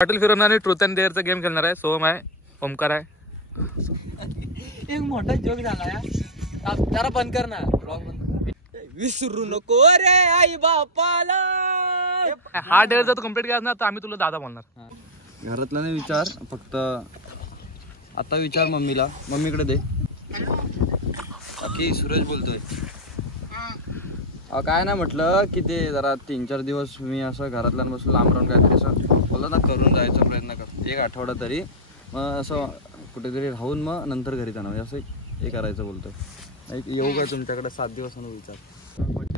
Bottle फिरवणार आणि truth and डेअरचा game खेळणार आहे. सोहम आहे, ओमकार आहे. एक मोठा जोक झाला यार, जरा बंद कर ना ब्लॉग बंद. विसरू नको रे आई बापाला. हा डेअर जर तू कम्प्लीट केला ना तर आम्ही तुला दादा बोलणार. घरातला नाही विचार, फक्त आता विचार मम्मीला. मम्मीकडे दे. बाकी सूरज बोलतोय. काय नाही म्हटलं की ते जरा 3-4 दिवस मी असं घरातल्यांपासून लांब राहून काहीतरी असं बोललं ना करून जायचा प्रयत्न करतो. 1 आठवडा तरी मग असं कुठेतरी राहून मग नंतर घरी जाणार म्हणजे असं हे करायचं बोलतोय. येऊ काय तुमच्याकडे 7 दिवसांनी विचार.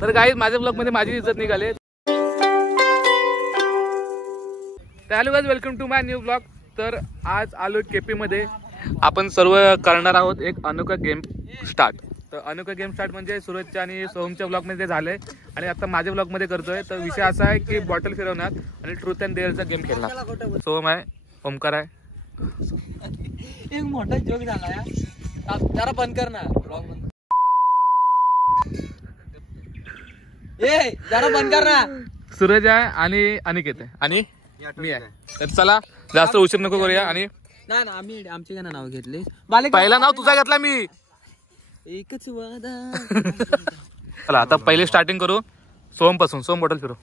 तर काही माझ्या ब्लॉग मध्ये माझी इज्जत निघाले. Hello guys, welcome to my new blog. तर आज आलो केपी मध्ये. आपण सर्व करणार आहोत एक अनोखा गेम स्टार्ट. तर अनोखा गेम स्टार्ट म्हणजे सूरजच्या आणि सोहमच्या ब्लॉग मध्ये झालंय आणि आता माझ्या ब्लॉग मध्ये करतोय. तर विषय असा आहे की बॉटल फिरवणार आणि ट्रूथ अँड डेअरचा गेम खेळणार. सोहम आहे, ओमकार आहे. एक मोठा जोक झाला यार, जरा बंद कर ना ब्लॉग बंद. ए जरा बंद कर ना. सूरज आहे आणि अनिकेत आहे आणि मी आहे. तर चला जास्त उशीर नको करूया. आणि नाही ना, आम्ही आमचे का नाव घेतले. पहिला नाव तुझा घेतला मी. एकच वादा. चला आता पहिले स्टार्टिंग करू सोहम पासून. सोहम बॉटल फिरव.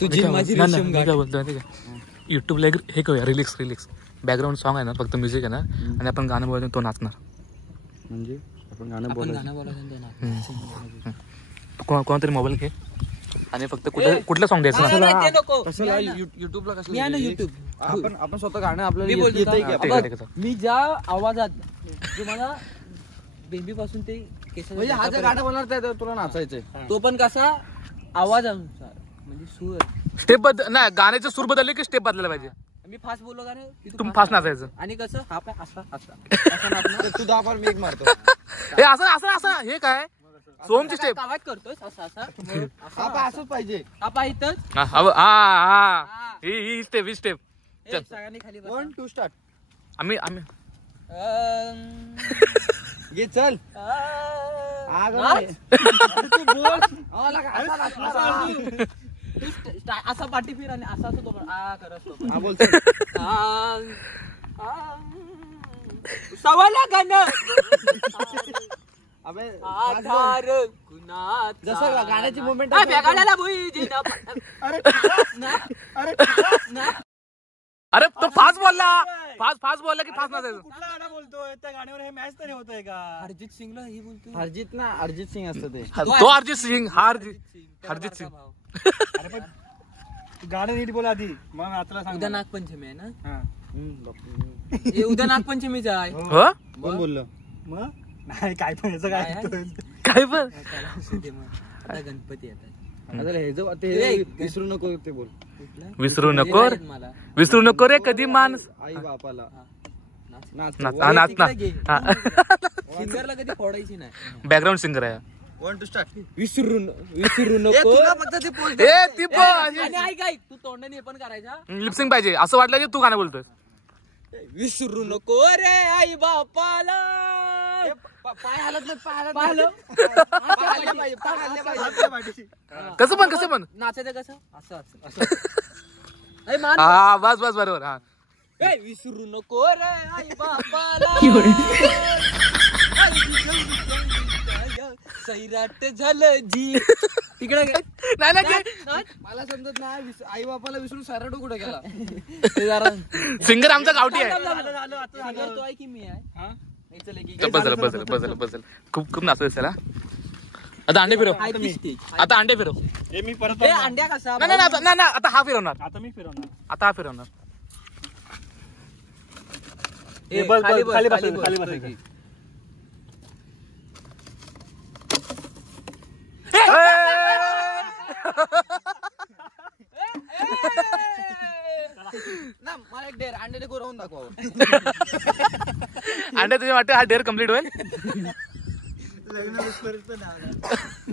तुझी माझी रेशीम गाठ. काय बोलतोय माहिती का, युट्यूबला हे करूया रिलिक्स बॅकग्राऊंड सॉन्ग आहे ना, फक्त म्युझिक आहे ना आणि आपण गाणं बोलतो तो नाचणार. म्हणजे आपण गाणं कोणतरी मोबाईल घे आणि फक्त कुठलं सॉन्ग द्यायचं. कशाला युट्यूबला मी आहे ना युट्यूब. आपण स्वतः गाणं आपल्याला मी येतंय. मी ज्या आवाजात जो मला बेबी पासून ते केस म्हणजे हा जर गाणं बनवणार तुला नाचायचंय, तो पण कसा आवाजानुसार म्हणजे सूर. स्टेप नाही, गाण्याचे सूर बदलले की स्टेप बदलायला पाहिजे. मी फास्ट बोललो का नाही, तुम्ही फास्ट नाचायचं. आणि कसं हा पाय असा असा तू 10 बार मी एक मारतो. हे असं हे काय सोहमची स्टेप आवाज करतोय असा असा. हा पाय असंच पाहिजे. हा पाय इथंच. ही स्टेप सगळ्यांनी खाली 1 2 स्टार्ट. आम्ही घे चल. असा पाठी फिर आणि असा तो करत सवाला गाणं. अबे आधार कुणाचा जसं गाण्याची मुवमेंट बेगाड्याला भुई. अरे तो फास्ट बोलला की फास्ट नाचायचं. कुठला गाणं बोलतोय त्या गाण्यावर? हे मॅच तरी होतोय का? अरिजित सिंगला हे बोलतो. अर्जित सिंग असतं ते. तो अर्जित सिंग. हरजित सिंग. अरे पण गाणं नीट बोला आधी, मग आतला सांग. उद्या नागपंचमी आहे ना. हा. हे उद्या नागपंचमीच आहे. हो कोण बोललं? मग नाही काय पण याचं काय ऐकतोय? काय पण आता गणपती येतात. विसरू नको ते बोल. विसरू नको रे कधी माणस आई बापाला नाचना. सिंगरला कधी फोडायची नाही. बॅकग्राऊंड सिंगर आहे. 1 2 स्टार्ट. विसरू नको. फक्त ते बोल. आणि ऐक तू तोंडाने हे पण करायचा. लिपसिंग पाहिजे. असं वाटलं की तू गाणं बोलतोय. विसरू नको रे आई बापाला. पाय हालत नाही. कसं पण नाचायचं कसं असं हा बस बरोबर. हा विसरू नको रे आई बापाला. सैराट झालं जी. तिकडे नाही मला समजत नाही. आई बापाला विसरून सैराट कुठे गेला? जरा सिंगर आमचा गावठी आहे. तो आहे की मी आहे. बस खूप नाचतोय त्याला. आता अंडे फिरव. हे मी परत अंड्या कसा. नाही आता हा फिरवणार. आता मी फिरवणार. आता हा फिरवणार. खाली बसायचं. ना मला एक डेअर अंडे करून दाखवा. अंडे तुझ्या वाटतं हा डेअर कम्प्लीट होईल.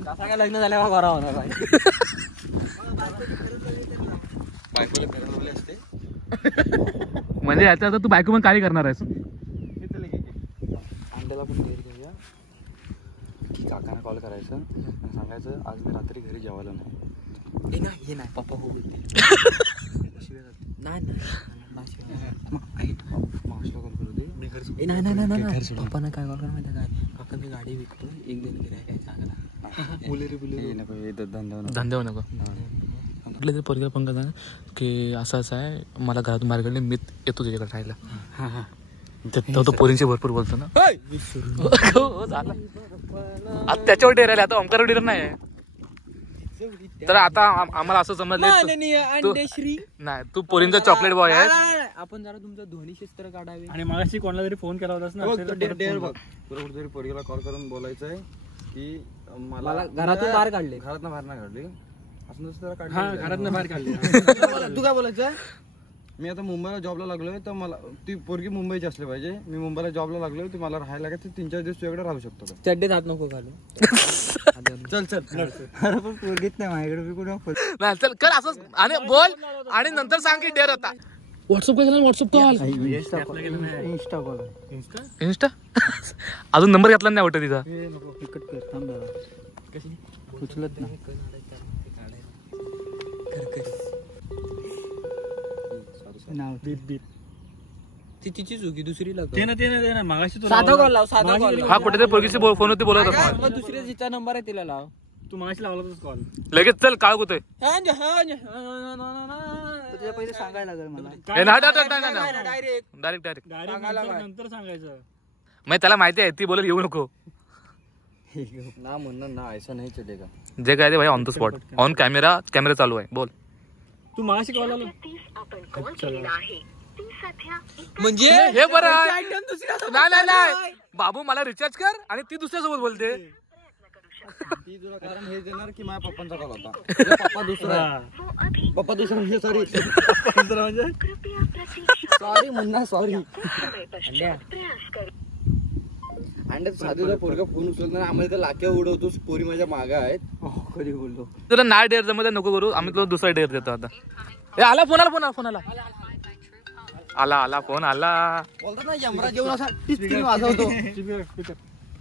कसा काय लग्न झाल्यावर बरा होणार आहे. बायकोला फिरवले असते. म्हणजे याचा आता तू बायको पण काय करणार आहेस? संडेला पण डेअर घेऊया की काकांना कॉल करायचं आणि सांगायचं आज मी रात्री घरी जेवायला नाही. हे नाही पप्पा हो मावशीला कॉल करू दे. नाही पप्पांना काय कॉल कर माहिती काय काका मी गाडी विकतो एक दिन गिराय काय चांगला हे नको हे धंदा धंदे नको म्हटलं तरी पोरगीला पण का की असं असं आहे मला घरातून बाहेर काढले मी येतो तुझ्याकडे राहायला. तो पोरींशी भरपूर बोलतो ना. हो, झालं. आता त्याच्यावर डेअर आले आता ओमकार डेअर नाही आहे. तर आता आम्हाला असं समजलं नाही तू पोरींचा चॉकलेट बॉय आहे. आपण जरा तुमचं ध्वनी शिस्त्र काढावे. आणि मगाशी कोणाला तरी फोन केला होतास ना डेअर बघ तुला कुठेतरी पोरगीला कॉल करून बोलायचं आहे की मला घरातून बाहेर काढले. घरातनं बाहेर नाही काढली असं नसतं हा घरातनं बाहेर काढले. तू काय बोलायचं मी आता मुंबईला जॉबला लागलोय तर मला ती पोरगी मुंबईची असली पाहिजे. मी मुंबईला जॉबला लागलोय ती मला राहायला लागेल 3-4 दिवस तुझ्याकडे राहू शकतो का? चड्डीत हात नको घालू. चल अरे पण पोरगीच नाही माझ्याकडे मी कुठं नाही चल कर असं आणि बोल आणि नंतर सांग की डेअर होता. व्हॉट्सअप काय केलं WhatsApp call Insta call Insta अजून नंबर घेतला नाही वाटतं तिचा. नको टिकट कर थांब दादा कशी उचलत नाही. नाव बीप बीप ती तिची चुकी दुसरी ते ना मागाशी साधा कॉल लाव साधा कॉल. हा कुठेतरी पोरगीशी फोन होती बोलत होता. मग दुसऱ्या जिचा नंबर आहे तिला लाव. तू मागाशी लावला होतास कॉल. लगेच चल काळ कुठे तुझ्या पहिले सांगायला लागेल मला. डायरेक्ट नंतर सांगायचं. मग त्याला माहिती आहे ती बोलत येऊ नको ना म्हणणार ना ऐसा नाही चलेगा. जे काय ते भाई on the spot on camera चालू आहे बोल. तू मागाशी कॉल आलो म्हणजे हे बरं आहे. नाही बाबू मला रिचार्ज कर आणि ती दुसऱ्यासोबत बोलते. ती तुला कारण हे देणार की माझ्या पप्पांचा कॉल होता. तुझा पप्पा दुसरा म्हणजे सॉरी सॉरी म्हणणार सॉरी आणि साधूचा पोरगा फोन उचलत नाही. आम्हाला लाख्या उडवतोस पोरी माझ्या मागा आहेत. कधी बोलतो तुला नाही डेअर जमत नको करू आम्ही तुला दुसरा डेअर देतो आता. ए आला फोन आला फोन आला. बोलतात ना यमराज जेवण असा टिचकिरी वाजवतो.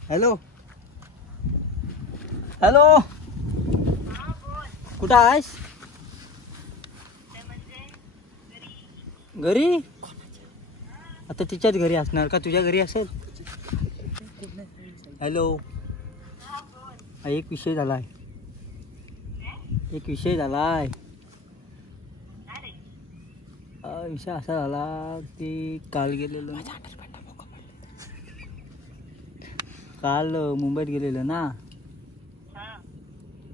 हॅलो हॅलो कुठं आहेस? घरी आता तिच्याच घरी असणार का तुझ्या घरी असेल? हॅलो एक विषय झालाय विषय असा झाला की काल गेलेलो काल मुंबईत गेलेलो ना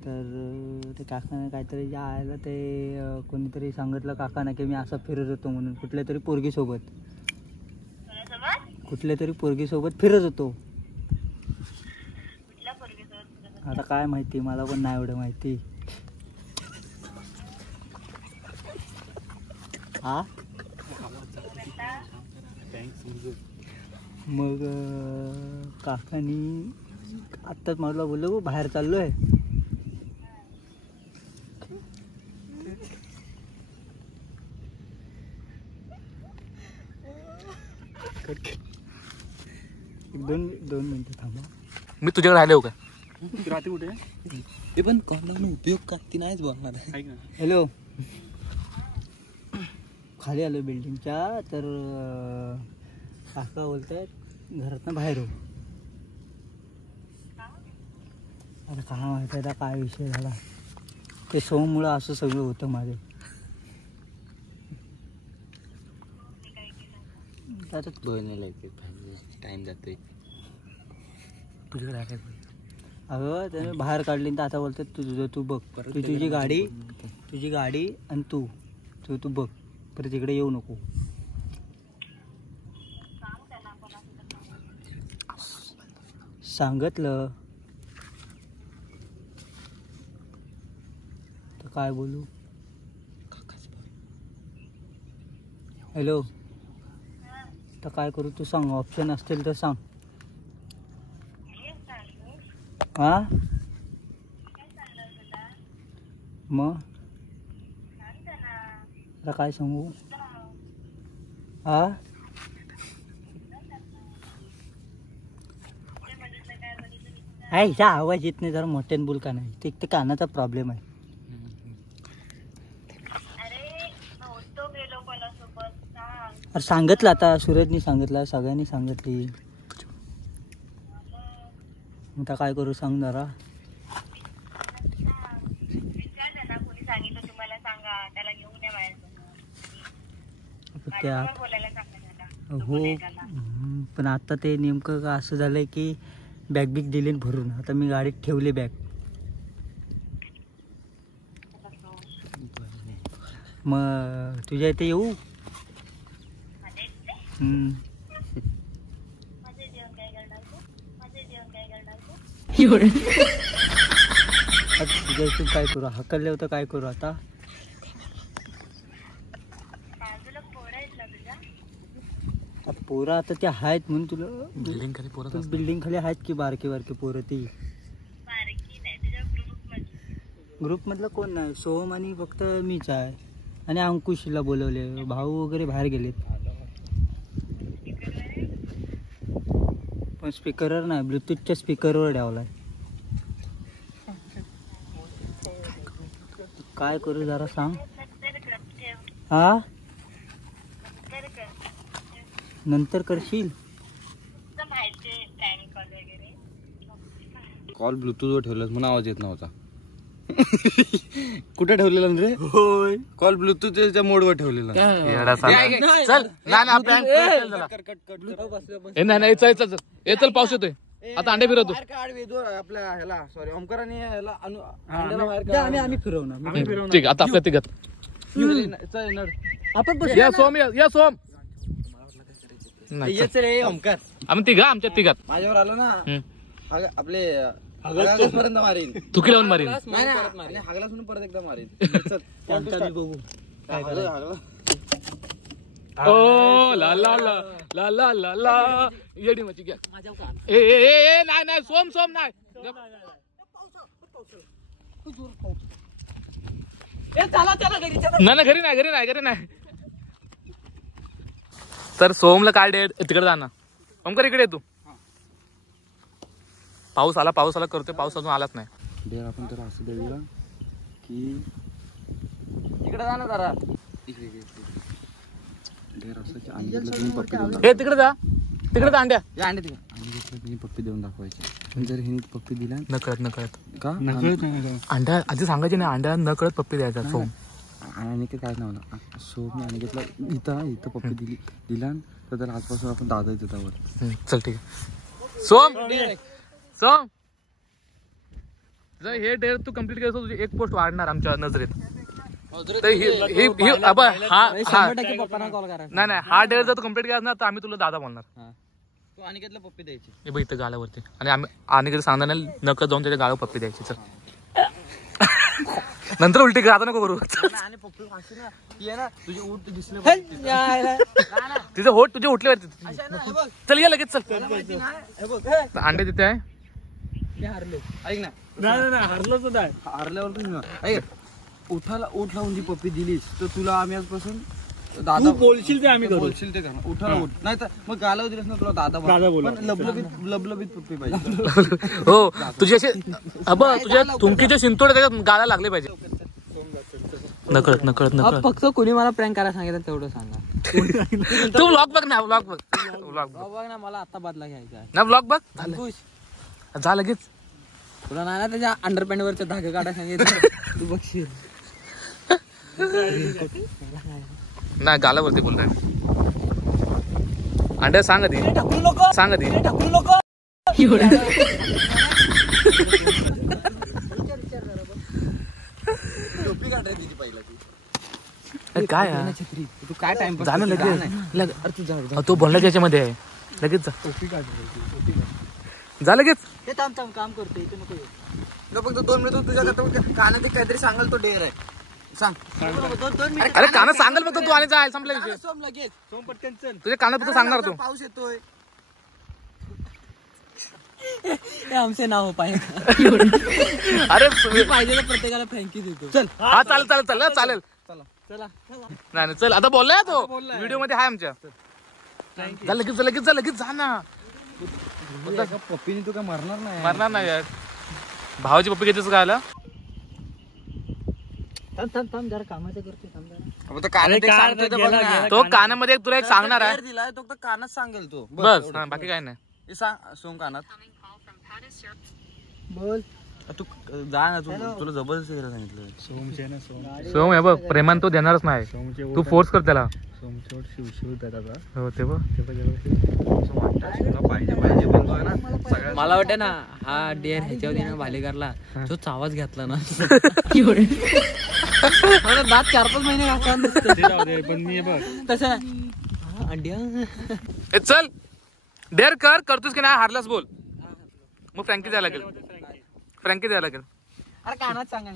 तर ते काकाने काहीतरी जायला ते कोणीतरी सांगितलं काकाने की मी असं फिरत होतो म्हणून कुठल्या तरी पोरगीसोबत फिरत होतो. आता काय माहिती मला पण नाही एवढं माहिती. हा मग काकानी आत्ताच मला बोललो बाहेर चाललोय. दोन मिनिटं थांबा. मी तुझ्याकडे राहिले हो का? रात्री कुठे ते पण कॉलला उपयोग का ती नाहीच बोलणार. हॅलो खाली आलो बिल्डिंगच्या तर काका बोलतायत घरातनं बाहेर हो. आता काय माहिती आहे काय विषय झाला ते सोममुळं असं सगळं होतं माझं. टाइम जातोय तुझ्याकडे राहिले अगं त्याने बाहेर काढली तर आता बोलतात तुझं तू बघ तुझी गाडी आणि तू बघ परत इकडे येऊ नको. सांगितलं तर काय बोलू. हॅलो तर काय करू तू सांग. ऑप्शन असतील तर सांग. हा मग आता काय सांगू. हा हाय ह्या आवाज येत नाही, जरा मोठ्याने बोल का नाही, ते एक तर कानाचा प्रॉब्लेम आहे. अरे सांगितलं आता, सूरजनी सांगितलं, सगळ्यांनी सांगितली. आता काय करू सांग जरा. हो पण आता ते नेमकं का असं झालंय की बॅग बिग दिले भरून, आता मी गाडीत ठेवले बॅग. मग तुझ्या इथे येऊ? तुझ्या इथून काय करू, हकलले होतं काय करू आता. पोरं आता ते आहेत म्हणून तुला बिल्डिंग खाली आहेत की बारकी बारकी पोरं ती. ग्रुप मधलं कोण नाही, सोहम आणि फक्त मीच आहे आणि अंकुशला बोलवले, भाऊ वगैरे बाहेर गेलेत. पण स्पीकरवर नाही, ब्लूटूथच्या स्पीकरवर ठेवलाय. काय करू जरा सांग. हा नंतर करशील. कॉल ब्लूटूथवर ठेवलं म्हणून आवाज येत नव्हता. कुठे ठेवलेला रे? होय कॉल ब्लूटूथच्या मोडवर ठेवलेला. चल नाही चल चल चल, चल पाऊस येतोय आता, अंडे फिरवतो. आपल्या ह्याला सॉरी ओमकाराने आम्ही फिरवणार. ठीक आता आपल्या तिघात आपण या सोम, या सोम. रे ओमकार, आम्ही तिघा, आमच्या तिघात. माझ्यावर आलो ना आपले पर्यंत मारीन. तू की लावून मारीन. हागला सुन परत एकदा मारीन. बघू काय करायचं. ओ ला ला ला ला ला ला ला येडी मची घ्या. ए नाही नाही सोम सोम नाही. नाही घरी नाही, घरी नाही, घरी नाही. तर सोमला काय डेट तिकडे जाणार. ओमकार इकडे ये तू. पाऊस आला करतोय, पाऊस अजून आलाच नाही. डेर आपण तर असं देऊया की इकडे जा ना जरा. डेर असं आणि पप्पी देऊन हे तिकडे जा, तिकडे जा अंड्या. या अंडे तिकडे आणि घेतलं पप्पी देऊन दाखवायची. पण जर हिने पप्पी दिला नकळत का अंड्या आधी सांगायची नाही, अंड्या नकळत पप्पी द्यायचा. सोम आणि काय नव्हतं सोम आणि घेतलं इथं पप्पी दिला तर त्याला आजपासून आपण दादा येतो त्यावर. चल ठीक आहे. सोम जर हे डेअर तू कम्प्लीट केलं तुझी एक पोस्ट वाढणार आमच्या नजरेत. पप्पांना कॉल करा. नाही हा डेअर जर तू कम्प्लीट केला ना तर आम्ही तुला दादा बोलणार. तू आणि घेतलं पप्पी द्यायची. हे बघ इथं गालावरती, आणि आम्ही आणि कधी सांगणार नाही, नकळत जाऊन त्याच्या गाळावर पप्पी द्यायची. चल नंतर उलटी आता नको करू. तिचं होट तुझे उठले होते. चल या लगेच चल. अंडे तिथे आहे. ऐक ना, हरलो सुद्धा हरल्यावर उठ लावून जी पप्पी दिलीस तर तुला आम्ही आजपासून दादा बोलशील ते आम्ही बोलशील ते करणार. उठाला उठ, नाही तर मग गालावर दिलीस ना तुला दादा बोल. लबलबीत पप्पी पाहिजे. हो तुझे असे तुझ्या तुमकीचे शिंतोडे त्याच्यात गाला लागले पाहिजे. नकळत फक्त कोणी मला प्रँक करायला सांगितलं तेवढं सांगा. तू व्लॉग बघ ना, व्लॉग बघ ना, मला आता बदला घ्यायचा आहे ना. व्लॉग बघ जा लगेच. तुला नाही ना त्याच्या अंडरपॅन्ट वरचे धागे काढा सांगितलं, तू बघशील. नाही गालावरती बोलताय. अंड्या सांग आधी. काय तू काय टाइम जाणं लगेच. तो बोलण्याच्या याच्यामध्ये आहे. लगेच जा लगेच. हे थांब काम करतो इथे नको येऊ. फक्त 2 मिनिट तुझ्या कानात काहीतरी सांगाल तो डेअर आहे. सांग. अरे कानात सांगाल फक्त तू आणि जाय, संपला विषय. सोम लगेच सोम पटकन चल. तुझ्या कानात फक्त सांगणार तू. पाऊस येतोय. आमचे नाव पाहिजे. अरे पाहिजे तर प्रत्येकाला फ्रँकी देतो. चल हा चालेल. चला नाही चल आता बोललाय तो व्हिडिओ मध्ये आहे आमच्या. लगेच जा ना. पप्पीने तू काय मरणार नाही मरणार नाही यार. भावाची पप्पी घेतेस का आला? थांब जरा कामाचं करते थांब जरा. अब तो कानात एक सांगतोय तर बघ ना. तो कानामध्ये एक तुला एक सांगणार आहे. Dare दिलाय तो फक्त कानात सांगेल तो बस हा, बाकी काय नाही. हे सांग सोम कानात बोल. तू जा ना तुला जबरदस्ती यायला सांगितलं सोमचे ना सोम सोम हे बघ प्रेमान तो देणारच नाही. सोमचे तू फोर्स कर त्याला. सोमचे शिव दादा हो ते बघ. पाहिजे पाहिजे बोलतो आहे ना सगळ्या मला वाटतं ना हा डेअर ह्याच्यावर ना भालेकरला तो चावाच घेतला ना मला दात 4-5 महिने घातला नसतं. ते जाऊ दे पण मी बघ तसं हा, अंड्या ए चल डेअर करतोस की नाही हारलास बोल. मग फ्रँकी द्यायला लागेल. फ्रँकी द्यायला लागेल. अरे कानात सांगा.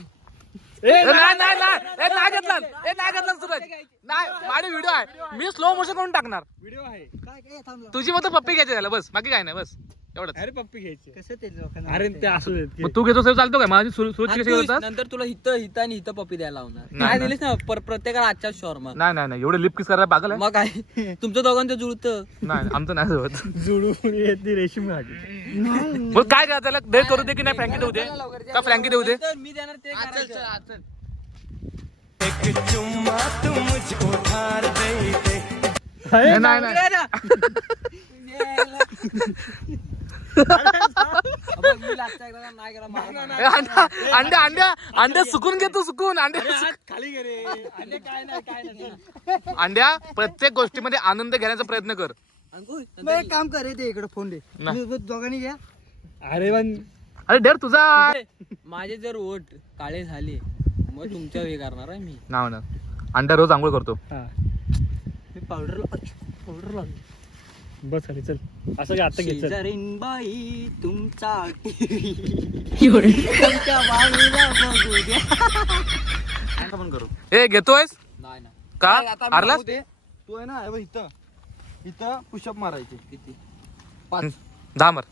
नाही नाही घेतला सूरज. नाही माझे व्हिडिओ आहे. मी स्लो मोशन करून टाकणार. व्हिडिओ आहे काय काय थांब जरा. तुझी मग पप्पी घ्यायची त्याला बस बाकी काय नाही बस एवढंच. अरे पप्पी घ्यायची कसं ते लोकांना अरे ते असू दे मग तू घेतो चालतो काय माझी सुरज आणि कशी तू करतात? नंतर तुला हिथं आणि हिथं पप्पी द्यायला लावणार. नाही, नाही नाही. दिलीस ना प्रत्येकाला आजच्या शॉर्मा. नाही एवढे लिप किस करायला पागल आहे. मग काय तुमचं दोघांचं जुळतं. नाही आमचं नाही होत. जुळून येते रेशीम घाटी मग काय करा त्याला डेअर करू दे की नाही फ्रँकी देऊ दे का फ्रँकी देऊ दे. तर मी देणार ते करायचं. नाही नाही बघ, मी लागतं एकदा नाही करा मला. अंड्या सुकून घेतो सुकून खाली गे रे आणि काय नाही अंड्या प्रत्येक गोष्टीमध्ये आनंद घेण्याचा प्रयत्न कर. अंकुश, मग एक काम कर रे, ते इकडे फोन दे. नाही. मी दोघांनी घ्या. अरे पण अरे डेअर तुझा माझे जर ओठ काळे झाले मग तुमच्या हे करणार आहे मी. नाव ना अंड्या रोज आंघोळ करतो. हा मी पावडर लावतो. बस खाली चल असं काय आता घे चल शेजारीनबाई तुमचा तुमच्या बाईला बघू द्या. पण करू ए घेतोयस नाही ना. का आता मी हारलास? सांगू दे, तू आहे ना हे बघ इथं इथं पुशअप मारायचे किती? 10 मार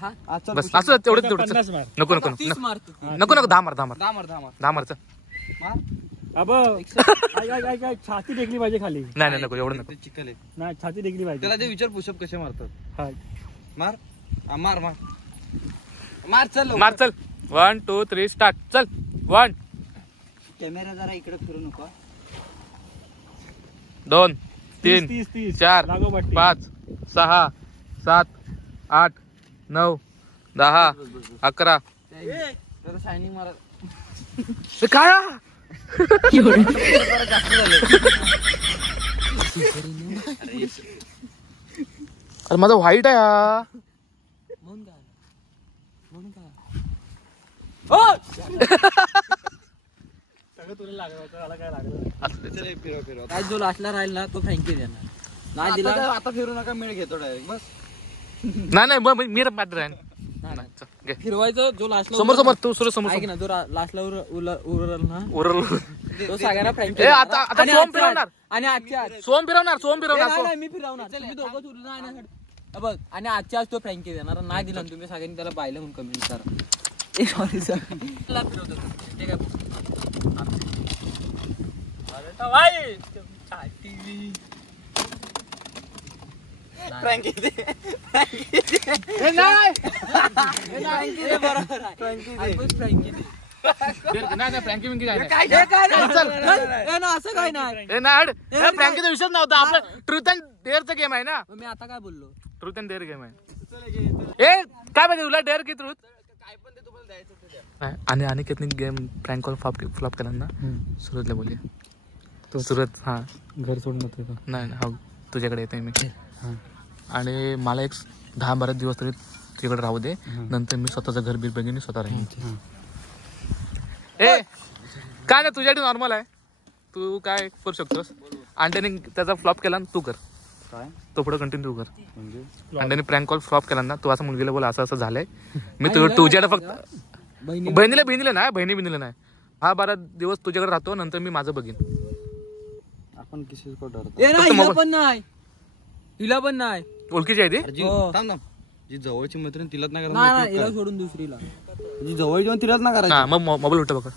10? आज चल बस push-up असं तेवढं तेवढं 50 मार. नको नको 30 नको मारतो. नको 10 मार 10 मार मार. दहा मार 10 मार चल. मार अब काय छाती टेकली पाहिजे खाली. नाही नको एवढं नको. ते चिकल आहे नाही छाती टेकली पाहिजे. त्याला ते विचार पुशअप कसे मारतात. हा मार हा, मार मार मार चल लवकर. मार चल 1 2 3 स्टार्ट चल 1 कॅमेरा जरा इकडे फिरू नको. 2 3 30 4 लागोपाठी. 5 6 7 8 9 10 11 त्याला शायनिंग मारा. हे काय हा? अरे माझा व्हाईट आहे हा. म्हणून काय? म्हणून काय? सगळं तुला लागलं होतं मला काय लागलं नाही. असं ते. चल, फिरव फिरव काय जो लास्टला राहील ना तो फ्रँकी देणार. नाही दिला आता फिरू नका मिळ घेतो डायरेक्ट बस. नाही मी मॅटर आहे. नाही, चल, घे. फिरवायचं. जो लास्टला समोर तू सुरू समोर ऐक ना, जो लास्टला उरल ना उरल तो सगळ्यांना फ्रँकी ए, आता सोम फिरवणार. आणि आजच्या आज. सोम फिरवणार सोम ए, फिरवणार नाही, सोम. नाही, मी फिरवणार. तुम्ही दोघं उरलं ना, आणि हा बघ, आणि आजच्या आज तो फ्रँकी देणार. नाही दिला ना तुम्ही सगळ्यांनी त्याला पाहिलं म्हणून कमेंट करा. सॉरी सर फिरवतो ठीक ए, नाही आहे. बरोबर आहे. फ्रँकी दे. नाही फ्रँकी विंकी काय नाही. हे काय नाही. चल. ए, ना, असं काय नाही. ए नाही फ्रँकीचा विषयच नव्हता. आपलं ट्रुथ अँड डेअरचा गेम आहे ना. मग मी आता काय बोललो? ट्रुथ अँड डेअर गेम आहे. ए काय पाहिजे तुला डेअर की ट्रुथ? आणि अनिकेतने गेम प्रँक कॉल फ्लॉप केला ना. सुरजला बोलूया. सुरज हा घर सोडून होते का. नाही हो तुझ्याकडे येते मी. आणि मला एक 10-12 दिवस तरी तुझ्याकडे राहू दे. नंतर मी स्वतःचं घर बीर बघीन स्वतः राहीन. ए काय नाही तुझ्यासाठी नॉर्मल आहे. तू काय करू शकतोस. अंड्याने त्याचा फ्लॉप केला ना तू कर. काय तो पुढे कंटिन्यू कर. म्हणजे अंड्याने प्रँक कॉल फ्लॉप केला ना तू असं मुलगीला बोला असं असं झालंय. मी तुझ्याकडे फक्त बहिणीला नाही बहिणीला नाही. 10-12 दिवस तुझ्याकडे राहतो. नंतर मी माझं बघीन. आपण किसी को डरतो. ए नाही, हिला पण नाही. हिला पण नाही. ओळखीची आहे ती. जी हो. थांब थांब. जी जवळची मैत्रीण तिलाच नाही नाही करायचं. हिला सोडून दुसरीला. जी जवळ जेवण तिलाच नाही करायचं. हा मग मोबाईल उलट बघा.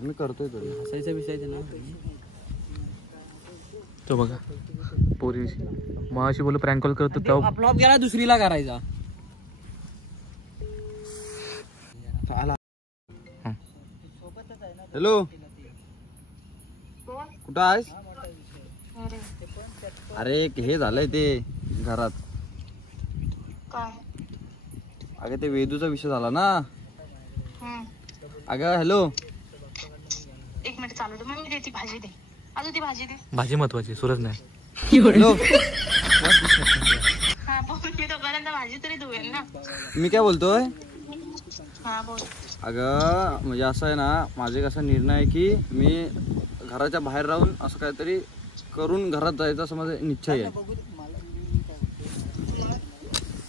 मी करतोय तरी. हसायचं बिसायचं ना. तो बघा पोरीविषयी. मग अशी बोलू प्रँक कॉल करतो तेव्हा फ्लॉप गेला दुसरीला करायचा. हॅलो, कुठं आहेस? अरे हे झालंय ते घरात. अगं ते वेदूचा विषय झाला ना. अगं हॅलो, एक मिनिट चालू दे. मग मी देते भाजी दे. अजून ती भाजी दे. भाजी महत्वाची, सूरज नाही. हॅलो. हा बोल. मी तोपर्यंत भाजी तरी धुवेल ना. मी काय बोलतोय? हा बोल. अगं म्हणजे असं आहे ना, माझे कसा निर्णय आहे की मी घराच्या बाहेर राहून असं काहीतरी करून घरात जायचं असं माझा निश्चय आहे.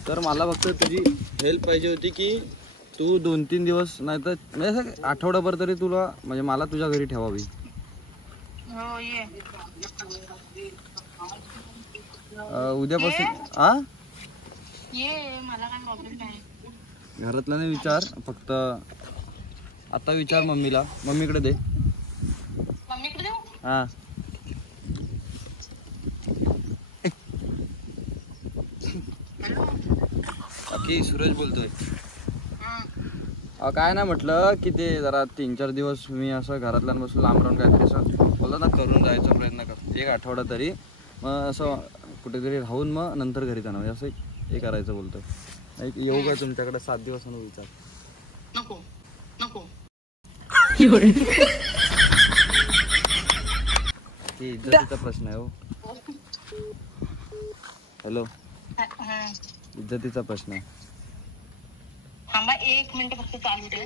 तर मला फक्त तुझी हेल्प पाहिजे होती की तू 2-3 दिवस नाही तर म्हणजे असं आठवडाभर तरी तुला म्हणजे मला तुझ्या घरी ठेवावी. हो ये. उद्यापासून हा ये, मला काय प्रॉब्लेम नाही. घरातला नाही विचार, फक्त आता विचार मम्मीला. मम्मीकडे दे. मम्मीकडे देऊ? हा बाकी सूरज बोलतोय. काय नाही म्हटलं की ते जरा 3-4 दिवस मी असं घरातल्यांपासून लांब राहून काहीतरी असं बोललं ना करून जायचा प्रयत्न कर. 1 आठवडा तरी मग असं कुठेतरी राहून मग नंतर घरी जाणार असं हे करायचं बोलतोय. येऊ काय तुमच्याकडे 7 दिवसांना विचार? नको नको. की इज्जतीचा प्रश्न आहे. हो हॅलो, इज्जतीचा प्रश्न आहे. थांबा 1 मिनिट फक्त चालू दे.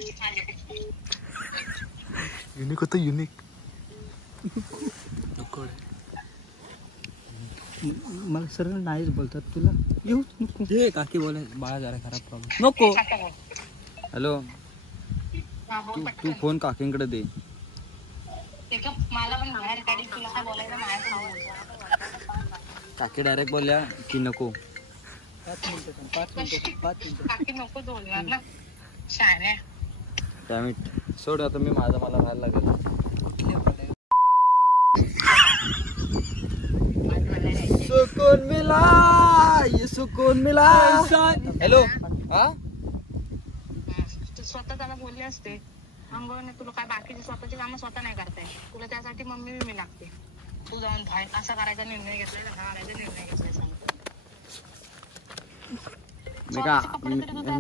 युनिक होतं, युनिक. मला सरळ नाहीच बोलतात. तुला येऊ नको. हे काकी बोलाय बाळा जरा खराब प्रॉब्लेम नको. हॅलो, हा बोल. तू फोन काकींकडे दे. ठीक आहे. मला पण बाहेर काढी. तुला काय बोलायचं माझ्या खाऊ. काकी डायरेक्ट बोलल्या की नको. 5 मिनिटं. काकी नको बोलणार ना. शाळ्या डॅमिट सोड आता. मी मला राहायला लागेल. सुकून मिला, ये सुकून मिला. हॅलो, हा तू स्वतः त्याला बोलले असते अंगण तुला काय बाकीची स्वतःची कामं स्वतः नाही करताय. तुला त्यासाठी मम्मी मी लागते. तू जाऊन बाहेर असा करायचा निर्णय घेतलाय, हा करायचा निर्णय घेतलाय सांग.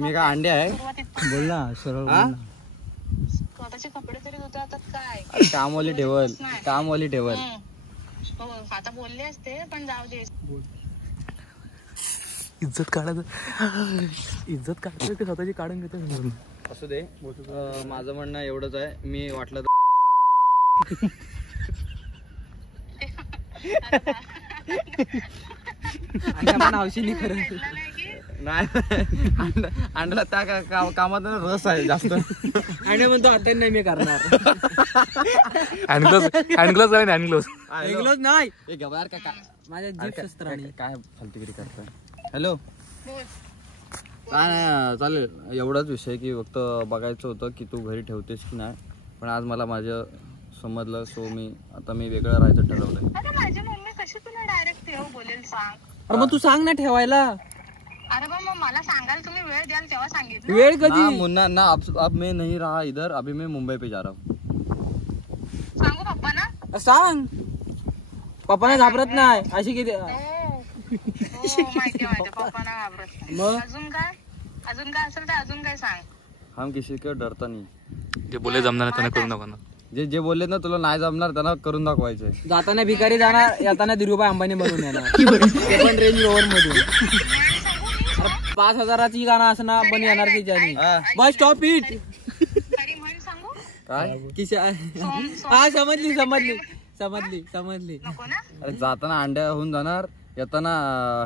मी का अंडे आहे? सुरुवातीत बोल ना सरळ बोल हा? ना. स्वतःचे कपडे तरी धुता येतात काय? कामवाली ठेवल, कामवाली ठेवल. हो आता बोलले असते पण जाऊ दे. इज्जत काढायचं, इज्जत काढायचं ते स्वतःची काढून घेतो. असू दे. माझं म्हणणं एवढंच आहे. मी वाटलं नावशी खरं नाही अंडला त्या कामात रस आहे जास्त. आणि म्हणतो आता नाही मी करणार. हँडग्लोव्स आहे, हँडग्लोव्स. ऐकलोच नाही. ए गबार का माझ्या जीभ शस्त्राने काय फालतूगिरी करताय? हॅलो, बोल. काय नाही चालेल. एवढाच विषय की फक्त बघायचं होतं की तू घरी ठेवतेस की नाही. पण आज मला माझं समजलं. सो मी वेगळं राहायचं ठरवलंय. अरे माझी मम्मी कशी तुला डायरेक्ट ठेव बोलेल सांग. अरे मग तू सांग ना ठेवायला. अरे मग मला सांगाल तुम्ही वेळ द्याल तेव्हा सांगितलं. वेळ ना कधी? मुन्ना ना, अब मैं नहीं रहा इधर. अभी मैं मुंबई पे जा रहा हूँ. सांगू पप्पा ना. सांग. पप्पाने घाबरत नाही अशी किती. माहिती पप्पा ना घाबरत नाही. मग अजून काय असेल तर अजून काय सांग. हम किसी के डरता नहीं. जे बोले जमणार त्यांना करू नका ना. जे बोलले ना तुला नाही जमणार त्यांना करून दाखवायचंय. जाताना भिकारी जाणार, येताना धीरूभाई अंबानी बनून येणार. ते पण रेंज रोवर मधून. 5,000ची गाणं असणार पण येणार की जानी. Bus stop it. खरी म्हण सांगू. काय किशा. हा समजली. नको ना. अरे जाताना अंड्या होऊन जाणार, येताना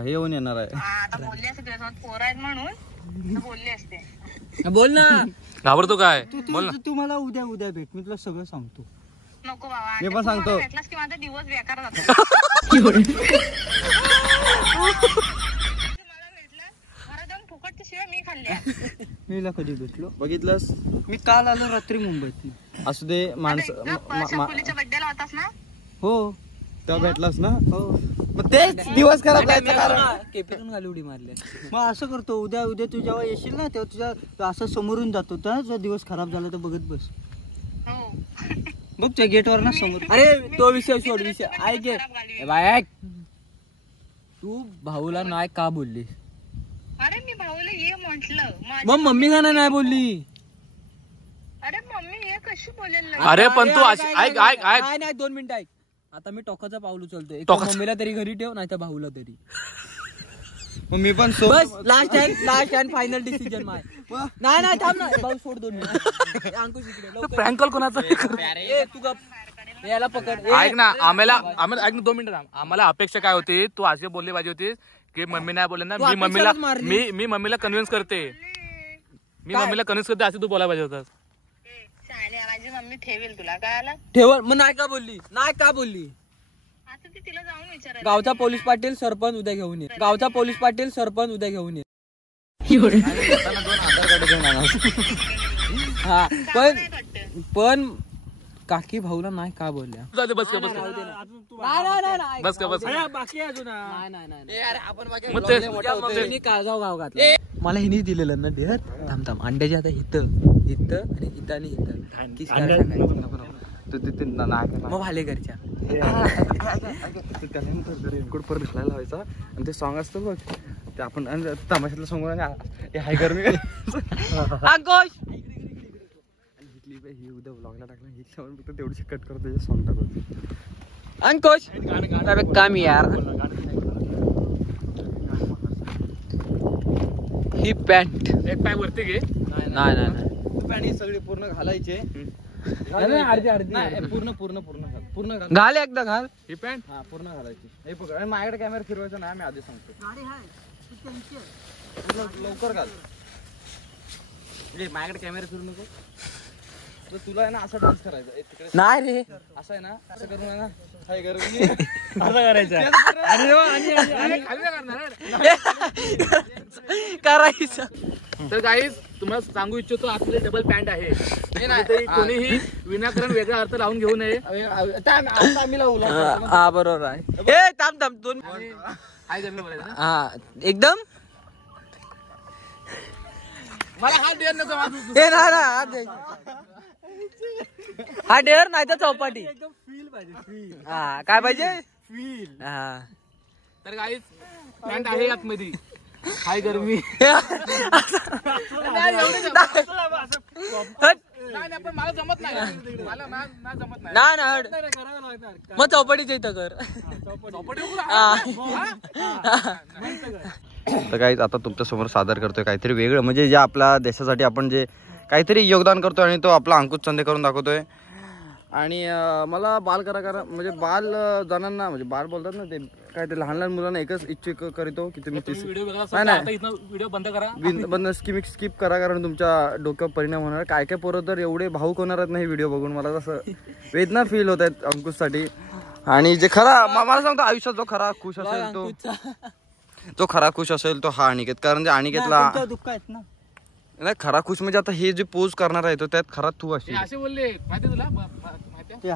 हे होऊन येणार आहे. आता बोलले असते तुझ्यासोबत पोरं आहेत म्हणून बोलले असते. बोल ना. घाबरतो काय? बोल ना. तू मला उद्या भेट. मी तुला सगळं सांगतो. नको बाबा. मी पण सांगतो. भेटलास की माझा दिवस बेकार जातो. मला भेटला मला जाऊन फुकटच्या शिवाय मी खाल्ल्या. मीला कधी भेटलो? बघितलंस? मी काल आलो रात्री मुंबईत. असू दे माणसं. शकुलीच्या बड्डेला होतास ना. हो तेव्हा भेटलास ना. हो मग तेच दिवस खराब जायचं कारण. केपीतून खाली उडी मारली. मग असं करतो, उद्या तू जेव्हा येशील ना तेव्हा तुझ्या असं समोरून जातो, तर तुझा दिवस खराब झाला तर बघत बस. हो. बघ त्या गेटवर ना समोर. अरे तो विषय सोड, विषय ऐक घे. ए बाय ऐक, तू भाऊला नाही का बोलली? अरे मी भाऊला ये म्हंटल. मग मम्मी का नाही बोलली? अरे मम्मी ये कशी बोलेल? अरे पण तू अशी ऐक ऐक ऐक नाही 2 मिनिटं ऐक. आता मी टोकाचा पाऊल उचलतोय. टोकाचं? मम्मीला तरी घरी ठेव, नाही तर भाऊला तरी. मग मी पण बस लास्ट अँड फायनल डिसिजन माय. नाही थांब ना भाऊ, सोड 2 मिनिट. अंकुश इकडे लवकर. प्रँक कॉल कोणाचा ए तू गप, याला पकड. ऐक ना, आम्हाला ऐक ना 2 मिनिटं थांब. आम्हाला अपेक्षा काय होती, तू अशी बोलली पाहिजे होती की मम्मी नाही बोलले ना, तू मी मम्मीला अपेक्षाच मारली. मी मम्मीला कन्व्हिन्स करते, मम्मीला कन्व्हिन्स करते असं तू बोलायला पाहिजे होतं. माझी मम्मी ठेवेल तुला काय आला? ठेव. मग नाही का बोलली? नाही का बोलली? आता ती तिला जाऊन विचारायला. गावचा पोलीस पाटील सरपंच उद्या घेऊन ये. गावचा पोलीस पाटील सरपंच उद्या घेऊन ये. हा पण काकी भाऊला नाही का बोलल्या? जाऊ दे, बस का बस का. नाही. बस का बस का. बाकी आहे अजून. मग ते काळगाव गाव घातलं. मला हिनीच दिलेलं ना डेअर. थांब अंड्याचे आता हिथं आणि हिथं आणि हिथं किस काय सांगायचं? मग भाले घरच्या रेनकोट परत दिसायला लावायचा आणि ते सॉंग असतं बघ, ते आपण तमाशातलं सॉंग हाय कर मी अंकुश ही उद्या ब्लॉगला टाकलं, ही फक्त तेवढी कट करतो, त्याचे सॉंग टाकतो. अंकुश काम यार. ही पॅन्ट एक पाय वरती घे. नाही पॅन्ट ही सगळी पूर्ण घालायचे. पूर्ण घाल एकदा घाल. ही पॅन्ट हा पूर्ण घालायची. हे पकड आणि माझ्याकडे कॅमेरा फिरवायचा नाही, मी आधी सांगतो. लवकर घाल. माझ्याकडे कॅमेरा फिरू नको. तर तुला आहे ना असं डान्स करायचा. तिकडे नाही रे, असं आहे ना, असं करून आहे ना, हाय करून असं करायचं. करायचं. तर गाईज तुम्हाला सांगू इच्छितो, आपले डबल पॅन्ट आहे. ते कोणीही विनाकारण वेगळा अर्थ लावून घेऊ नये. आम्ही लावू. हा बरोबर आहे. ए थांब 2 हाय जमलं बोलायचं ना. हा एकदम. मला हा डेअर नको माझं. ए नाही हा डेअर नाही तर चौपाटी. हा काय पाहिजे? हा तर गाईज पॅन्ट आहे आतमध्ये. हाय गरमी. नाही पण मला जमत नाही. मला नाही जमत नाही. ना मग चौपाटीच इथं कर. तर काहीच आता तुमच्या समोर सादर करतोय काहीतरी वेगळं, म्हणजे जे आपल्या देशासाठी आपण जे काहीतरी योगदान करतोय आणि तो आपला अंकुश चंदे करून दाखवतोय. आणि मला बाल कलाकार म्हणजे बाल जणांना म्हणजे बाल बोलतात ना, ते काय ते लहान लहान मुलांना एकच इच्छुक करीतो की तुम्ही व्हिडिओ बंद करा. बंद स्किप करा, कारण तुमच्या डोक्यावर परिणाम होणार. काय काय पोरं तर एवढे भावुक होणार आहेत ना हे व्हिडिओ बघून. मला तसं वेदना फील होत आहेत अंकुशसाठी. आणि जे खरा मला सांगतो आयुष्यात जो खरा खुश असेल तो खरा खुश असेल तो हा अनिकेत. कारण जे अनिकेतला दुःख आहेत ना. नाही खरा खुश म्हणजे आता हे जे पोज करणार आहे तो त्यात खरा तू असेल. असे बोलले माहिती तुला माहिती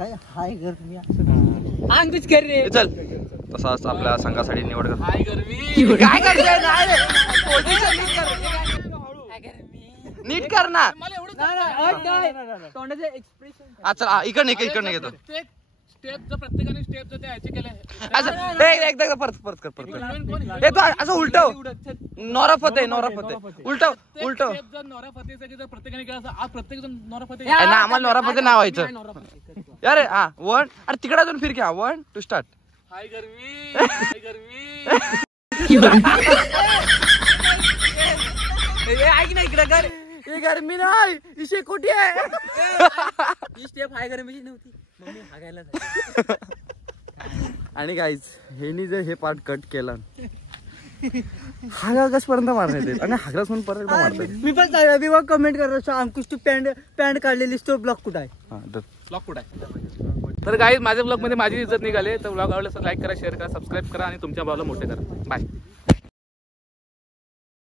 काय हाय घर मी असं अंकुश कर रे. चल तसाच आपल्या संघासाठी निवड कर. हाय गरमी. काय करतोय? नीट कर ना. तोंडाचे एक्सप्रेशन. अच्छा इकडनं घेतो. स्टेप प्रत्येकाने स्टेप जर ह्याचे केले. असं एकदा परत कर. हे तो असं उलटव. Nora Fateh उलटव. स्टेप जर नोरा फतेहसाठी जर प्रत्येकाने केलं असं, आज प्रत्येक जण नोरा फतेह. ना आम्हाला नोरा फतेह नाव व्हायचं. अरे हा 1 अरे तिकडे अजून फिर घ्या. 1 2 स्टार्ट. हाय गरमी. हाय गरमी. ऐक ना इकडे कर. हे गरमी नाही इशे कुठे आहे. ही स्टेप हाय गरमीची नव्हती. मम्मी हागायला. आणि गाईज हेनी जर हे पार्ट कट केला हागास पर्यंत मारण्यात आणि हागरास म्हणून परत एकदा मारतात. मी पण कमेंट करतो अंकुश तू पॅन्ट काढलेली तो ब्लॉक कुठं आहे. ब्लॉग कुठे आहे? तर गाईज माझ्या ब्लॉग मध्ये माझी इज्जत निघाली. तर ब्लॉग आवडला तर लाईक करा, शेअर करा, सबस्क्राईब करा आणि तुमच्या ब्लॉगला मोठे करा. बाय.